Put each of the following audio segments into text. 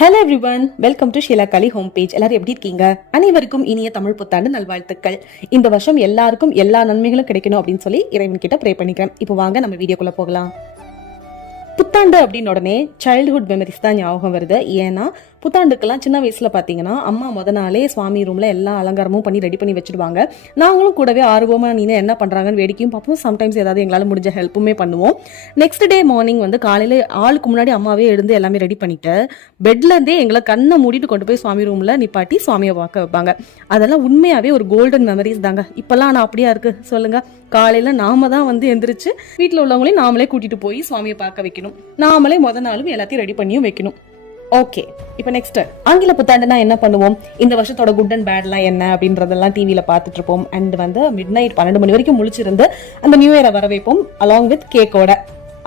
Hello everyone, welcome to Sheela Kali home page. எல்லாரும் எப்படி இருக்கீங்க? அனைவருக்கும் இனிய தமிழ் புத்தாண்டு நல்வாழ்த்துக்கள். இந்த வருஷம் எல்லாருக்கும் எல்லா நன்மைகளும் கிடைக்கணும் அப்படின்னு சொல்லி இறைவன் கிட்ட ப்ரே பண்ணிக்கிறேன். இப்போ வாங்க நம்ம வீடியோக்குள்ள போகலாம். புத்தாண்டு அப்படின்னு உடனே சைல்ட்ஹுட் மெமரிஸ் தான் ஞாபகம் வருது. ஏன்னா புத்தாண்டுக்கெல்லாம் சின்ன வயசுல பாத்தீங்கன்னா அம்மா முத நாளே சுவாமி ரூம்ல எல்லா அலங்காரமும் பண்ணி ரெடி பண்ணி வச்சிடுவாங்க. நாங்களும் கூடவே ஆர்வமா நீங்க என்ன பண்றாங்கன்னு வேடிக்கையும் பார்ப்போம். சம்டைம்ஸ் ஏதாவது எங்களால முடிஞ்ச ஹெல்ப்புமே பண்ணுவோம். நெக்ஸ்ட் டே மார்னிங் வந்து காலையில ஆளுக்கு முன்னாடி அம்மாவே எழுந்து எல்லாமே ரெடி பண்ணிட்டு பெட்ல இருந்தே எங்களை கண்ணை மூடிட்டு கொண்டு போய் சுவாமி ரூம்ல நிப்பாட்டி சுவாமியை பார்க்க வைப்பாங்க. அதெல்லாம் உண்மையாவே ஒரு கோல்டன் மெமரிஸ் தாங்க. இப்பெல்லாம் நான் அப்படியா இருக்கு சொல்லுங்க? காலையில நாம தான் வந்து எந்திரிச்சு வீட்டுல உள்ளவங்களையும் நாமளே கூட்டிட்டு போய் சுவாமியை பார்க்க வைக்கணும். நாமளே முத நாளும் எல்லாத்தையும் ரெடி பண்ணியும் வைக்கணும். ஓகே, இப்போ நெக்ஸ்ட் ஆங்கில புத்தாண்டுனா என்ன பண்ணுவோம்? இந்த வருஷத்தோட குட் அண்ட் பேட்லாம் என்ன அப்படின்றதெல்லாம் டிவியில பார்த்துட்டு இருப்போம். அண்ட் வந்து மிட் நைட் 12 மணி வரைக்கும் முழிச்சிருந்து அந்த நியூ இயரை வர வைப்போம் அலாங் வித் கேக்கோட.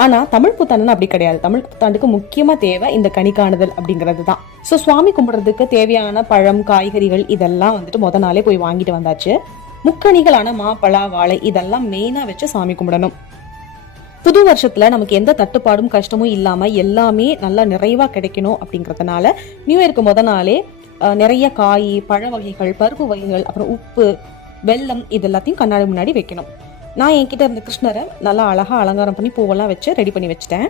ஆனா தமிழ் புத்தாண்டுனா அப்படி கிடையாது. தமிழ் புத்தாண்டுக்கு முக்கியமா தேவை இந்த கணிக்காணுதல் அப்படிங்கிறது தான். ஸோ சுவாமி கும்பிடுறதுக்கு தேவையான பழம், காய்கறிகள் இதெல்லாம் வந்துட்டு முத நாளே போய் வாங்கிட்டு வந்தாச்சு. முக்கணிகளான மா, பலா, வாழை இதெல்லாம் மெயினா வச்சு சாமி கும்பிடணும். புது வருஷத்துல நமக்கு எந்த தட்டுப்பாடும் கஷ்டமும் இல்லாம எல்லாமே நல்லா நிறைவா கிடைக்கணும் அப்படிங்கறதுனால நியூ இயருக்கு முத நாளே நிறைய காய், பழ வகைகள், பருப்பு வகைகள், அப்புறம் உப்பு, வெல்லம் இது எல்லாத்தையும் கண்ணாடி முன்னாடி வைக்கணும். நான் என்கிட்ட இருந்த கிருஷ்ணரை நல்லா அழகா அலங்காரம் பண்ணி பூவெல்லாம் வச்சு ரெடி பண்ணி வச்சுட்டேன்.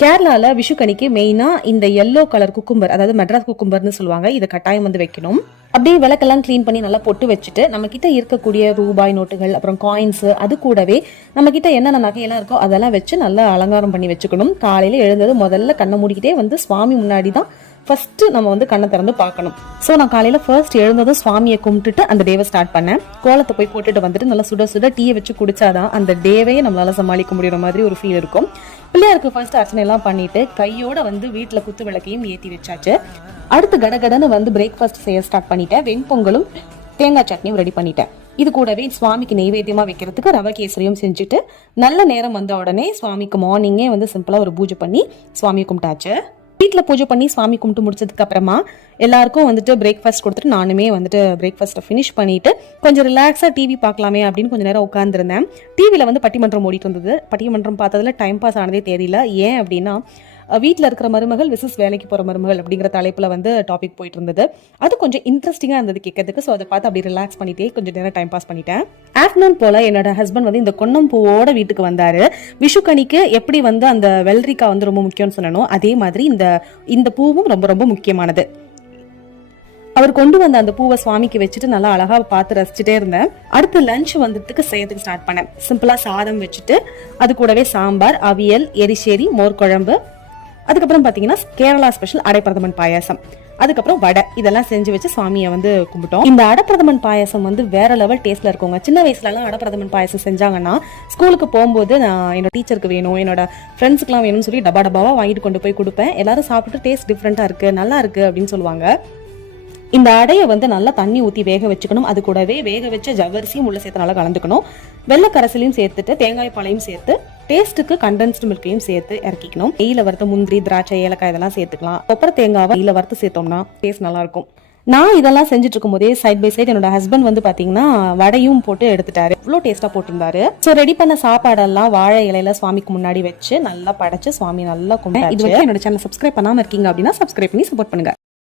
கேரளால விஷுக்கணிக்கு மெயினா இந்த எல்லோ கலர் குக்கும்பர், அதாவது மெட்ராஸ் குக்கும்பர்னு சொல்லுவாங்க, இதை கட்டாயம் வந்து வைக்கணும். அப்படியே விளக்கெல்லாம் கிளீன் பண்ணி நல்லா பொட்டு வச்சுட்டு நம்ம கிட்ட இருக்கக்கூடிய ரூபாய் நோட்டுகள், அப்புறம் காயின்ஸ், அது கூடவே நம்ம கிட்ட என்னென்ன நகையெல்லாம் இருக்கோ அதெல்லாம் வச்சு நல்லா அலங்காரம் பண்ணி வச்சுக்கணும். காலையில எழுந்தது முதல்ல கண்ணை மூடிக்கிட்டே வந்து சுவாமி முன்னாடி தான் ஃபர்ஸ்ட் நம்ம வந்து கண்ணை திறந்து பார்க்கணும். ஸோ நான் காலையில ஃபர்ஸ்ட் எழுந்ததும் சுவாமியை கும்பிட்டுட்டு அந்த டேவை ஸ்டார்ட் பண்ணேன். கோலத்தை போய் போட்டுட்டு வந்துட்டு நல்லா சுட சுட டீயை வச்சு குடிச்சாதான் அந்த டேவையே நம்மளால சமாளிக்க முடியுற மாதிரி ஒரு ஃபீல் இருக்கும். பிள்ளையாருக்கு ஃபர்ஸ்ட் அர்ச்சனை எல்லாம் பண்ணிட்டு கையோட வந்து வீட்டுல குத்து விளக்கையும் ஏற்றி வச்சாச்சு. அடுத்து கடகடன்னு வந்து பிரேக்ஃபாஸ்ட் செய்ய ஸ்டார்ட் பண்ணிட்டேன். வெண்பொங்கலும் தேங்காய் சட்னியும் ரெடி பண்ணிட்டேன். இது கூடவே சுவாமிக்கு நெய்வேத்தியமா வைக்கிறதுக்கு ரவை கேசரியும் செஞ்சுட்டு நல்ல நேரம் வந்த உடனே சுவாமிக்கு மார்னிங்கே வந்து சிம்பிளா ஒரு பூஜை பண்ணி சுவாமியை கும்பிட்டாச்சு. வீட்டில் பூஜை பண்ணி சுவாமி கும்பிட்டு முடிச்சதுக்கு அப்புறமா எல்லாருக்கும் வந்துட்டு பிரேக்ஃபாஸ்ட் கொடுத்துட்டு நானுமே வந்துட்டு பிரேக்ஃபாஸ்ட்டை ஃபினிஷ் பண்ணிட்டு கொஞ்சம் ரிலாக்ஸாக டிவி பார்க்கலாமே அப்படின்னு கொஞ்சம் நேரம் உட்காந்துருந்தேன். டிவியில் வந்து பட்டிமன்றம் ஓடிட்டு இருந்தது. பட்டிமன்றம் பார்த்ததுல டைம் பாஸ் ஆனதே தெரியல. ஏன் அப்படின்னா வீட்டில் இருக்கிற மருமகள் விசஸ் வேலைக்கு போகிற மருமகள் அப்படிங்கிற தலைப்பில் வந்து டாபிக் போயிட்டு இருந்தது. அது கொஞ்சம் இன்ட்ரெஸ்டிங்காக இருந்தது கேட்கறதுக்கு. ஸோ அதை பார்த்து அப்படி ரிலாக்ஸ் பண்ணிட்டே கொஞ்சம் நேரம் டைம் பாஸ் பண்ணிட்டேன். ஆஃப்டர்நூன் போல் என்னோட ஹஸ்பண்ட் வந்து இந்த கொன்னம் பூவோட வீட்டுக்கு வந்தாரு. விஷுக்கணிக்கு எப்படி வந்து அந்த வெள்ளரிக்காய் வந்து ரொம்ப முக்கியம்னு சொல்லணும், அதே மாதிரி இந்த பூவும் ரொம்ப ரொம்ப முக்கியமானது. அவர் கொண்டு வந்த அந்த பூவை சுவாமிக்கு வச்சுட்டு நல்லா அழகா பார்த்து ரசிச்சுட்டே இருந்தேன். அடுத்து லஞ்ச் வந்துட்டு செய்யறதுக்கு ஸ்டார்ட் பண்ணேன். சிம்பிளா சாதம் வச்சுட்டு அது கூடவே சாம்பார், அவியல், எரிசேரி, மோர் குழம்பு, அதுக்கப்புறம் பாத்தீங்கன்னா கேரளா ஸ்பெஷல் அடைப்பிரதமன் பாயாசம், அதுக்கப்புறம் வடை, இதெல்லாம் செஞ்சு வச்சு சுவாமியை வந்து கும்பிட்டோம். இந்த அடைப்பிரதமன் பாயாசம் வந்து வேற லெவல் டேஸ்ட்ல இருக்குங்க. சின்ன வயசுல எல்லாம் அடைப்பிரதமன் பாயாசம் செஞ்சாங்கன்னா ஸ்கூலுக்கு போகும்போது நான் என்னோட டீச்சருக்கு வேணும், என்னோட ஃப்ரெண்ட்ஸுக்குலாம் வேணும்னு சொல்லி டப்பா டப்பாவா வாங்கிட்டு கொண்டு போய் கொடுப்பேன். எல்லாரும் சாப்பிட்டு டேஸ்ட் டிஃப்ரெண்டா இருக்கு, நல்லா இருக்கு அப்படின்னு சொல்லுவாங்க. இந்த அடையை வந்து நல்லா தண்ணி ஊற்றி வேக வச்சுக்கணும். அது கூடவே வேக வச்ச ஜவ்வரிசியும் உள்ள சேர்த்து நல்லா கலந்துக்கணும். வெள்ளக்கரசலையும் சேர்த்துட்டு தேங்காய் பாலையும் சேர்த்து டேஸ்ட்டுக்கு கண்டென்ஸ்டு மில்கையும் சேர்த்து இறக்கிக்கணும். நெய்யில வறுத்த முந்திரி, திராட்சை, ஏலக்காய் இதெல்லாம் சேர்த்துக்கலாம். கொப்பரை தேங்காவை நெய்யில வறுத்து சேர்த்தோம்னா டேஸ்ட் நல்லா இருக்கும். நான் இதெல்லாம் செஞ்சுட்டு இருக்கும் போதே சைட் பை சைட் என்னோட ஹஸ்பண்ட் வந்து பாத்தீங்கன்னா வடையும் போட்டு எடுத்துட்டாரு. இவ்வளோ டேஸ்டா போட்டிருந்தாரு. ஸோ ரெடி பண்ண சாப்பாடெல்லாம் வாழை இலையில சுவாமிக்கு முன்னாடி வச்சு நல்லா படைச்சு சுவாமி நல்லா கும்பிட்டு. இது வரைக்கும் என்னோட சேனல் சப்ஸ்கிரைப் பண்ணாம இருக்கீங்க அப்படின்னா சப்ஸ்கிரைப் பண்ணி சப்போர்ட் பண்ணுங்க.